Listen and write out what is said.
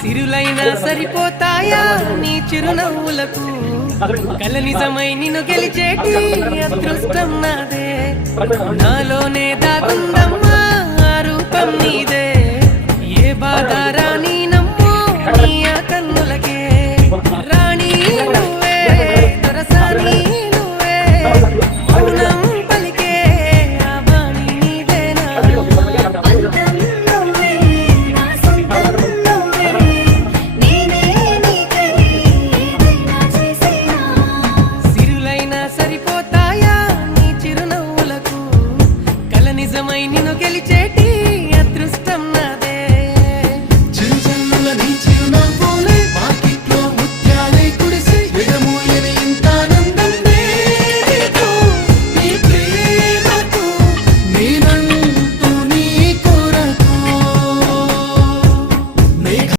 సిరులైనా సరిపోతాయా నీ చిరునవ్వులకు కల నిజమై నిన్ను గెలిచేటి అదృష్టం నాదే నాలోనే దాగుందమ్మా ఆ రూపం నీదే ఏ బాధ రాని